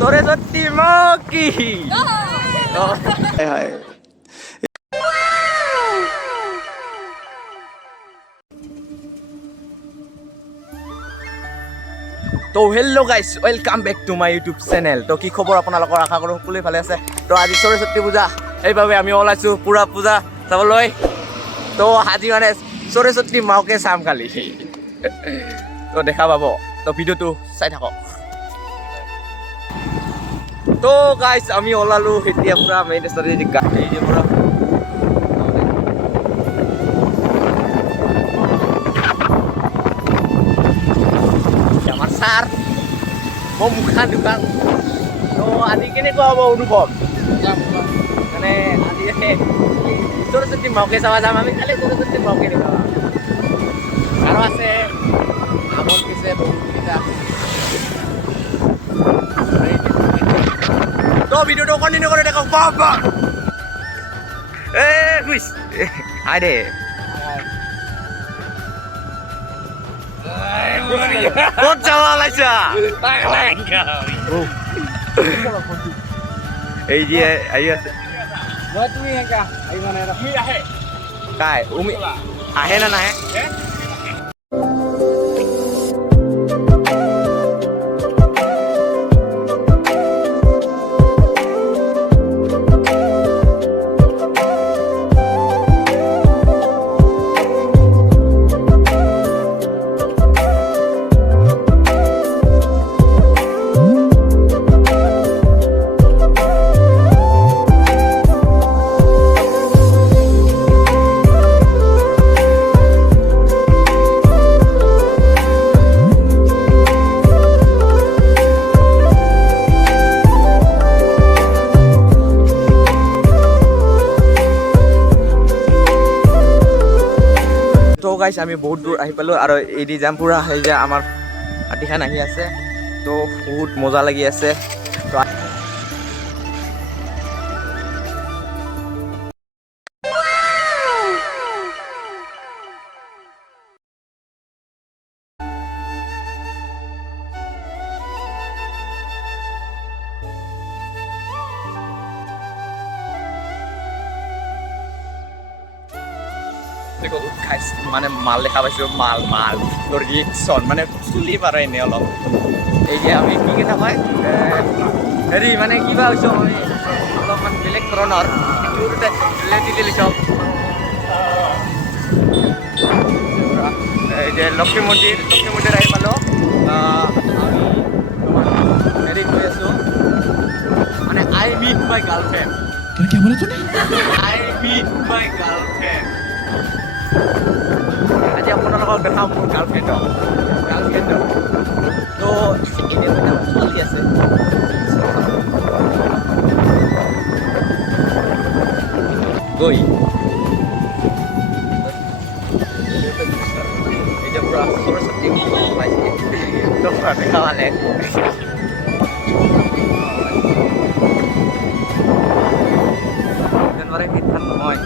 সরস্বতী মা কি তো hello guys welcome back to my YouTube channel. তো কি খবৰ আপোনালোকৰ, আশা কৰোঁ সকলোৱে ভালে আছে। তো আজি সৰস্বতী পূজা, সেইবাবে আমি ওলাইছোঁ পুৰা পূজা চাবলৈ। তো আজি মানে সৰস্বতী মাকে চাম কালি, তো দেখা পাব। তো ভিডিঅ'টো চাই থাকক। তো গাইজ আমি ওলালোঁ এতিয়া পুৰা মেইন ৰাস্তাতে গাড়ী পুৰা আমাৰ ছাৰ মোৰ মুখা দোকান। তো আজি কেনেকুৱা হ'ব অনুভৱ মানে আজি সৰস্বতী মাকে চাব যাম আমি, খালি সৰস্বতী মাকে দেখাম আৰু আছে আমল পিছে বহুতকেইটা। তো ভিডিঅ'টো কণ্টিনিউ কৰি দেখক। বাবা খুইছ হাই দে ক'ত যাব ওলাইছা? এই যে আহি আছে কাই উমি আহে না নাহে? তো গাইছ আমি বহুত দূৰ আহি পালোঁ আৰু এদি যাম পুৰা সেই যে আমাৰ হাতীখান আহি আছে। তো বহুত মজা লাগি আছে। তো মানে মাল দেখা পাইছোঁ, মাল মাল তোৰ ৰিয়েকশ্যন মানে চুলি পাৰে এনেই অলপ। এই যে আমি কি কথা কয় হেৰি মানে কিবা হৈছোঁ আমি অলপমান বেলেগ ধৰণৰ লেটি চব। এই যে লক্ষ্মী মন্দিৰ আহি পালোঁ। আমি হেৰি কৰি আছোঁ মানে I meet my girlfriend. I meet my girlfriend. আজি আপোনালোকক দেখাম মোৰ গাৰ্লফ্ৰেণ্ডক। তো এতিয়া মানে ছোৱালী আছে গৈ এতিয়া পুৰা সৰস্বতী পাইছে তো দেখা পালে জানুৱাৰী মিঠান নহয়।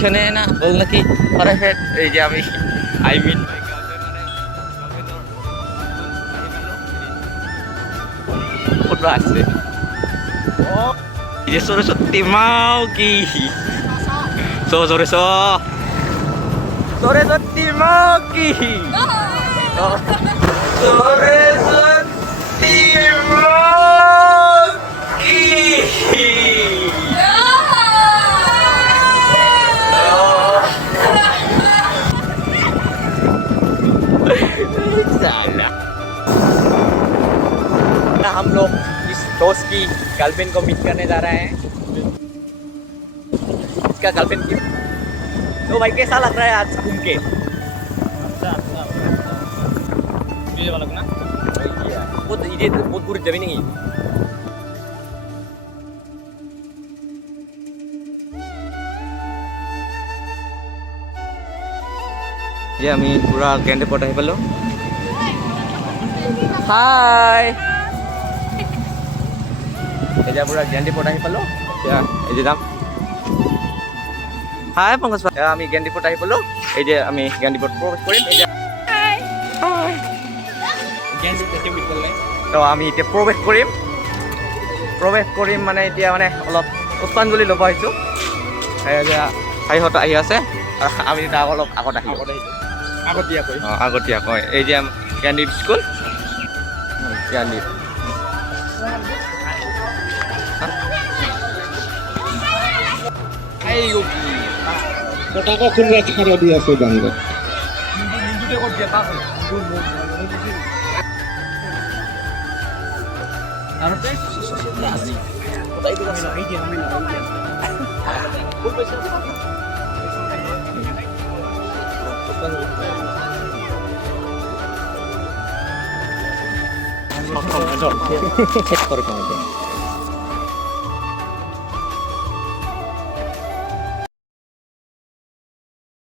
এখানে না বল নাকি পারফেক্ট। এই যে আমি আই মিন আসছে সরস্বতী মাও কি সরস্বতী মাও কি সরস্বতী মাও কি हम लोग इस दोस्त की गर्लफ्रेंड को मीट करने जा रहे हैं। इसका गर्लफ्रेंड की तो भाई कैसा लग रहा है आज घूम के? ये वाला ना बहुत ये बहुत बुरी जमीन नहीं। যে আমি পুরা গ্যান্ডে পট আহি পালোঁ। হাই এতিয়া পুৰা গ্যান্ডি পট আহি পালোঁ। এতিয়া এই যে যাম। হাই পংকজ আমি গ্যান্ডি পট আহি পালোঁ। এই যে আমি গ্যান্ডি পট প্ৰৱেশ কৰিম। এতিয়া তো আমি এতিয়া প্ৰৱেশ কৰিম মানে এতিয়া মানে অলপ পুষ্পাঞ্জলি ল'ব আহিছোঁ ভাইহঁত আহি আছে আৰু আমি তাক অলপ আগত আহিম আগতীয়াকৈ এই যে জ্ঞানদীপ স্কুল জ্ঞানদীপ পতাকা খুলরা ছাড়া দিয়ে আছে বাংলা 셋 걸을 거거든.